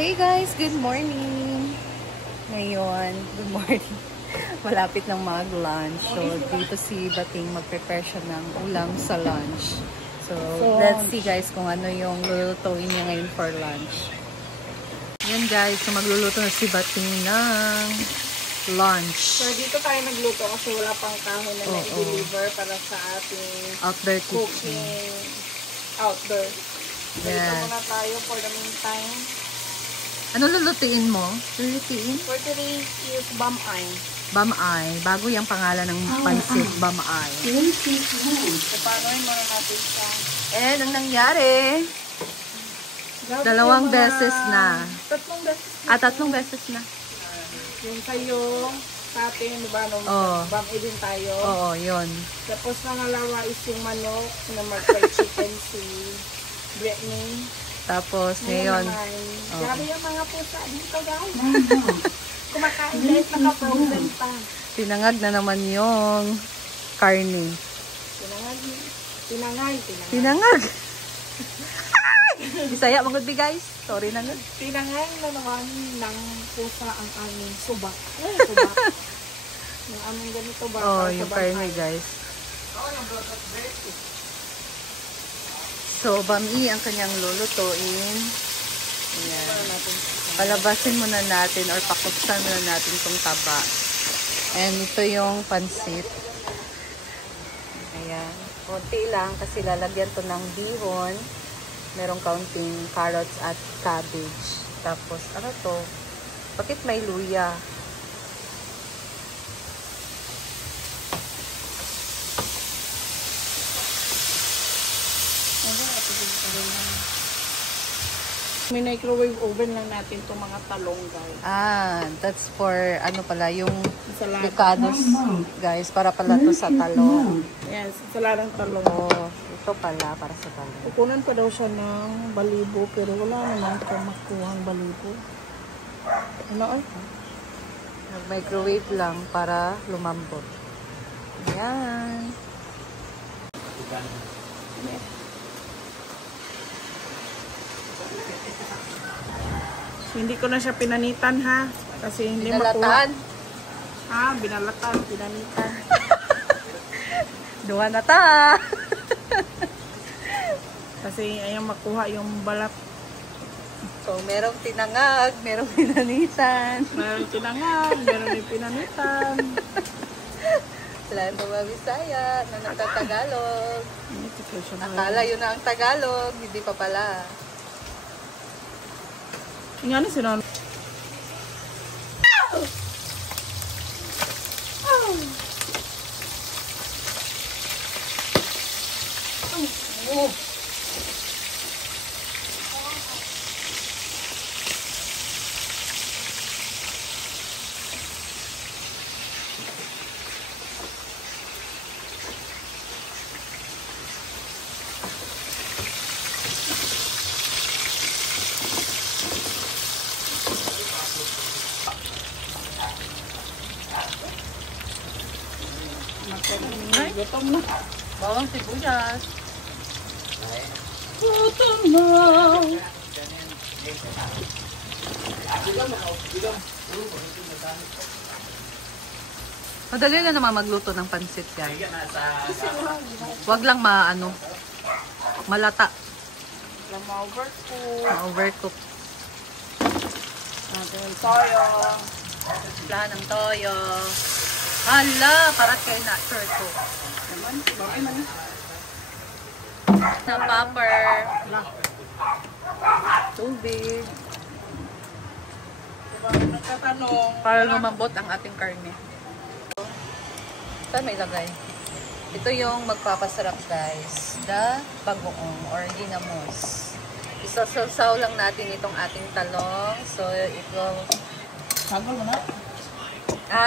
Hey guys, good morning! Ngayon, good morning. Malapit ng mag-lunch. So, dito si Bating mag-prepare siya ng ulam sa lunch. So, let's see guys kung ano yung lulutuin niya ngayon for lunch. Yan guys, so magluluto na si Bating ng lunch. So, dito tayo nagluto kasi wala pang kahon na na-deliver para sa ating outdoor cooking outdoor. So, yes. Dito muna tayo for the meantime. Ano lulutuin mo? Lulutuin? For today is bamay. Bamay. Bago yung pangalan ng pansit, bamay. So, paanoin muna natin siya. And ang nangyari, dalawang beses na. Tatlong beses na. Tatlong beses na. Yung kayo, sa atin, diba, nung bamay din tayo. Oo, yun. Tapos pangalawa is yung manok na mag-fried chicken si Brittany. Tapos ngayon, grabe yung mga pusa dito guys. Kumakain guys, naka-frozen pa. tinangag na naman yung karne. Tinangag. Bisaya, magod guys. Sorry na nga. Tinangag na naman ng pusa ang aming subak. Subak. Yung aming ganito ba? Yung karne guys. So, bami ang kanyang lulutuin. Ayan. Palabasin muna natin or pakuksan muna natin itong taba. And ito yung pansit. Ayan. Konti lang kasi lalagyan to ng bihon. Merong kaunting carrots at cabbage. Tapos, ano to? Bakit may luya? May microwave oven lang natin itong mga talong guys. That's for ano pala, yung licados guys, para pala to sa talong. Yes, saladang talong. Ito pala para sa talong. Kukunan pa daw siya ng balibo pero wala naman kang makuhang balibo. Ano ay? Nag-microwave lang para lumambot. Ayan. So, hindi ko na siya pinanitan ha. Kasi hindi binalatan. Makuha. Binalatan, pinanitan. Duwa na ta. Kasi ayaw makuha yung balat. So, merong tinangag, merong pinanitan. Merong tinangag, merong yung pinanitan. Wala ito Bisaya na nagtatagalog. Akala yun na ang Tagalog, hindi pa pala. Yung ano sinon? Gutom na. Bawang sibuyas. Gutom na. Madali na naman magluto ng pansit guys. Wag lang malata. Ma-overcook. Natin toyo. Wala ng toyo. Hala, para kayo na sure to. Na pepper. Tubig. Nagtatanong. Para lumambot ang ating karne. Saan may lagay? Ito yung magpapasarap guys. The bagoong or ginamos. Isasaw lang natin itong ating talong. So, ito... Sagol mo na?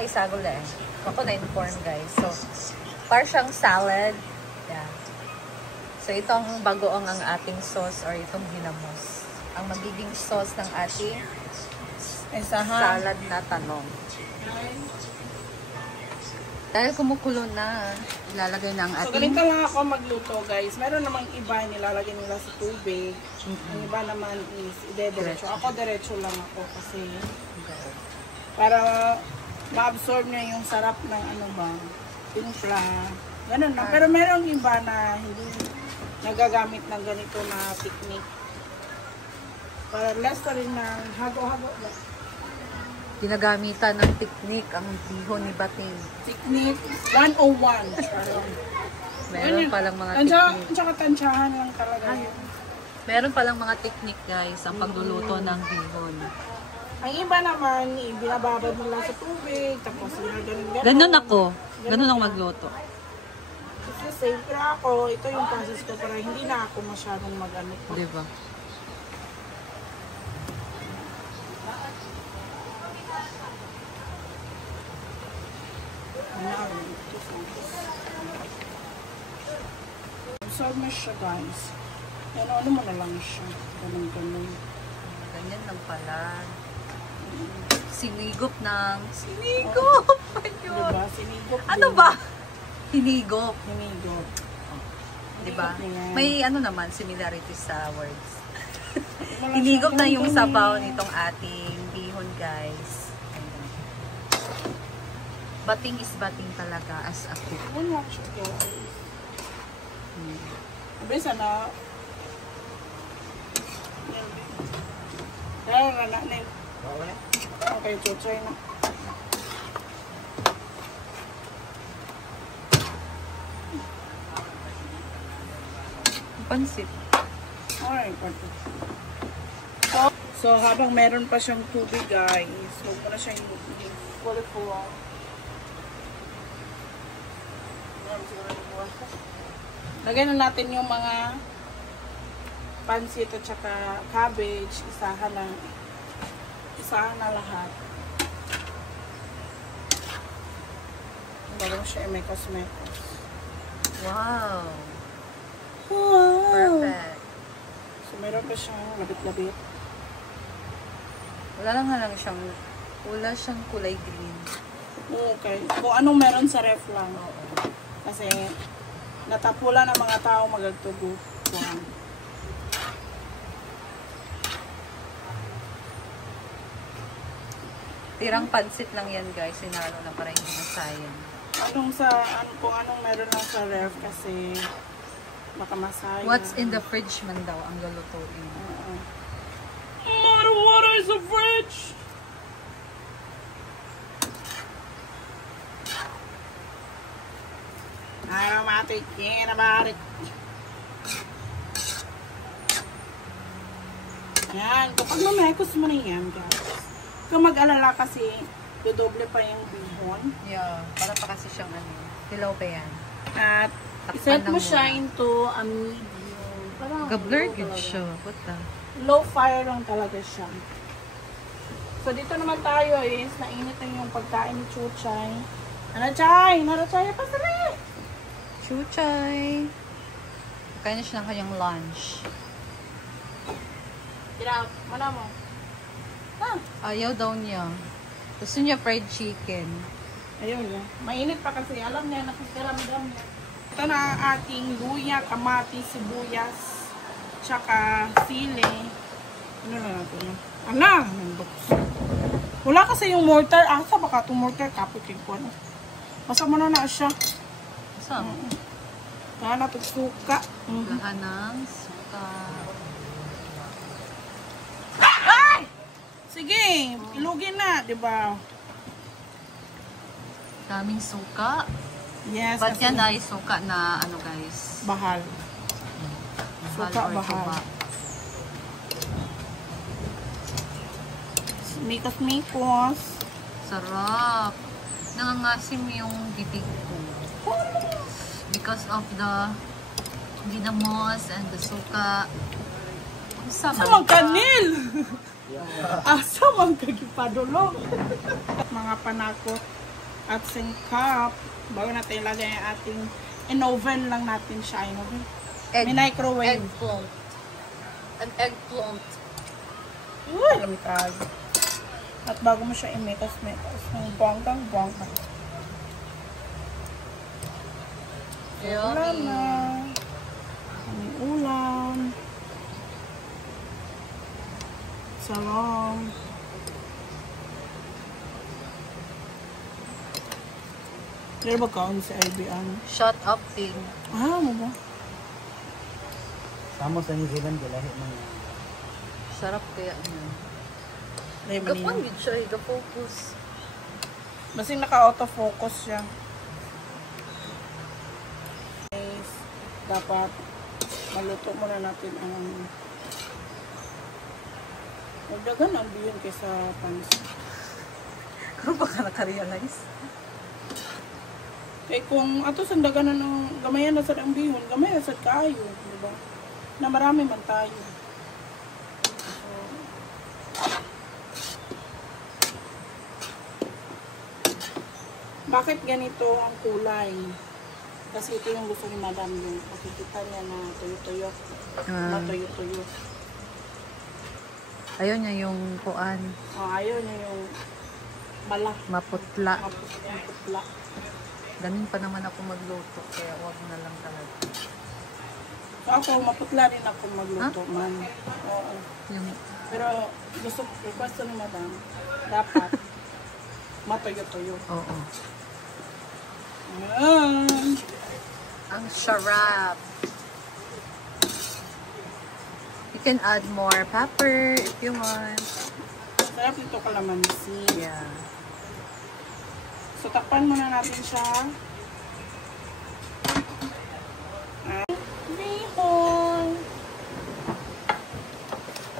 Isagol na eh. Ako na-inform guys. So, para siyang salad. Yeah. So, itong bagoong ang ating sauce or itong ginamos. Ang magiging sauce ng ating salad na talong. Dahil kumukulo na, ilalagay na ang So, ating... ganito lang ako magluto, guys. Meron namang iba, nilalagay nila sa tubig. Ang iba naman is ide-diretso. Ako, diretso lang ako kasi para ma-absorb niya yung sarap ng ano ba, timpla. Ganun lang. Pero merong iba na hindi nagagamit ng ganito na technique. Para less pa rin ng hago-hago ba? Ginagamitan ng teknik ang bihon ni Bating. Technique 101. Meron palang mga teknik. teknik. Tsaka tansyahan lang talaga yun. Meron palang mga teknik, guys, ang pagluluto ng bihon. Ang iba naman, binababad nila sa tubig, tapos ganun. Ganun ako. Ganun ako magluto. Kasi safe. Pero ako, ito yung process ko para hindi na ako masyadong mag-ano. Diba? Absorb mo siya, guys. Ano mo na lang siya. Ganun. Ganyan lang pala. Sinigop ng... Sinigop! Diba? Sinigop. Ano ba? Hinigop. Hinigop. Diba? May ano naman, similarities sa words. Hinigop na yung sabaw nitong ating bihon, guys. Bating is bating talaga as a cook. Wala siya, guys. Sabi sana, dahil na na okay, chuchay na. Pansit. Alright, so habang meron pa siyang tubig, guys, huwag mo na siyang fully full. Lagyan na natin yung mga pansit at saka cabbage, isahan na lahat. Bago siya mekos-mekos. Wow! Wow! Perfect. So meron pa siyang labit-labit. Wala lang siyang kulay green. Okay. Kung anong meron sa ref lang. Kasi natapula ng mga tao magagtugo. Tirang pansit lang yan, guys. Sinalo na para hindi masayang. Kung anong meron lang sa ref kasi baka masayang. What's in the fridge man daw ang lulutuin. Water is a fridge! Aromatic, aromatic. Yan. Kapag mamekos mo na yan, guys. Kung mag-alala kasi, dodoble pa yung bihon. Yeah. Para pa kasi siyang hilaw pa yan. At iset mo siya into a medium. Ga-blur good siya. What the? Low fire lang talaga siya. So, dito naman tayo is, nainit na yung pagkain ni Chuchay. Chay, pasali! Chuchay! Kaya na siya ng kanyang lunch. Tira, wala mo. Ayaw daw niya. Gusto niya fried chicken. Ayun niya. Mainit pa kasi. Alam niya, nakakaramdam niya. Ito na ang ating luya, kamatis, sibuyas, tsaka sili. Ano na natin yun? Wala kasi yung mortar. Asa baka itong mortar kaputin ko. Basta mo na siya. Saan? Kaya natin suka. Lahan ng suka. Ay! Sige, ilugin na, di ba? Daming suka. Yes. Ba't yan ay suka na ano, guys? Bahal. Suka, or bahal. tuba? Mikos-mikos. Sarap. Nangangasim yung bibig ko. Because of the ginamos and the suka. Asa mang kanil? Asa mang kagipadulong? Mga panakot at singkap. Bago natin ilagay ang ating in-oven lang natin siya. May microwave. Eggplant. An eggplant. Uy, lamikag. At bago mo siya i-mekos-mekos. Bonggang-bonggang. Wala na. May ulam. Sarong. Kaya ba kaon sa LBN? Shut up, Ting. Ano ba? Sama sa New Zealand, lahi man. Sarap kaya niya. Dahil Gapan yun siya, ga-focus. Basing naka-autofocus siya. Guys, dapat maluto muna natin ang magdagan ang biyon kaysa pansit. Kung baka naka-realize. Eh kung ato sa daganan ng gamayan na sa ang bihon, gamayan sa kaayo, di ba? Na marami man tayo. So, bakit ganito ang kulay? Kasi ito yung gusto ni Madam, yung makikita niya na tuyo-tuyo. Matuyo-tuyo. Ayaw niya yung kuan. Ayaw niya yung mala. Maputla. Maputla. Ganun pa naman ako magluto, kaya wag na lang talaga. So ako, maputla rin ako magluto, man. Oo. Yung, Pero gusto, request ni Madam, dapat matuyo-tuyo. oo. Ayan. Ang sarap. You can add more pepper if you want. Sarap nito kalamansi. Yeah. So, takpan muna natin siya. Bihon!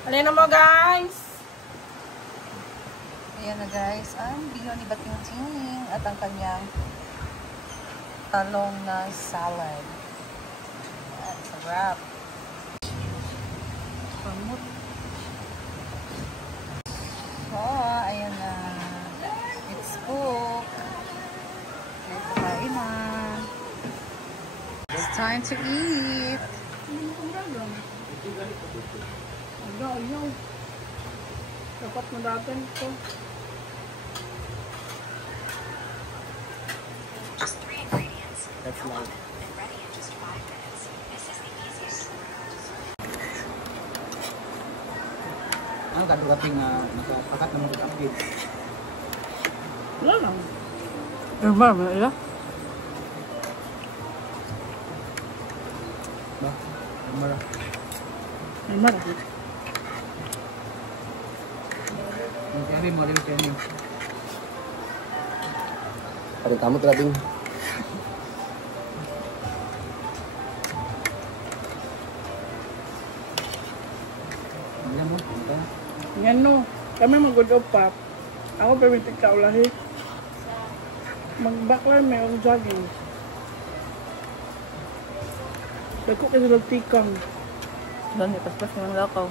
Alin na mo, guys! Ayan na guys, ang bihon ni Bating Ting at ang kanyang talong na salad. Ayan, sarap. Pamut. So, ayan na. It's cooked. Ayan, kakain na. It's time to eat. Ayaw. Dapat madagan ito. That's loud. Ano katugating nakapakat ng mga update? Wala lang. Ba, ba, Ba? Mara. Ay, marami. Ang kaya mo rin kaya niyo. Ada tamu teraping. Alam mo, ito na. Yan no. Kami mag-good up pa. Ako permitted ka ulahi. Mag-backline may ang jogging. Dako kasi nagtikang. Doon, ipaspas ng lakaw.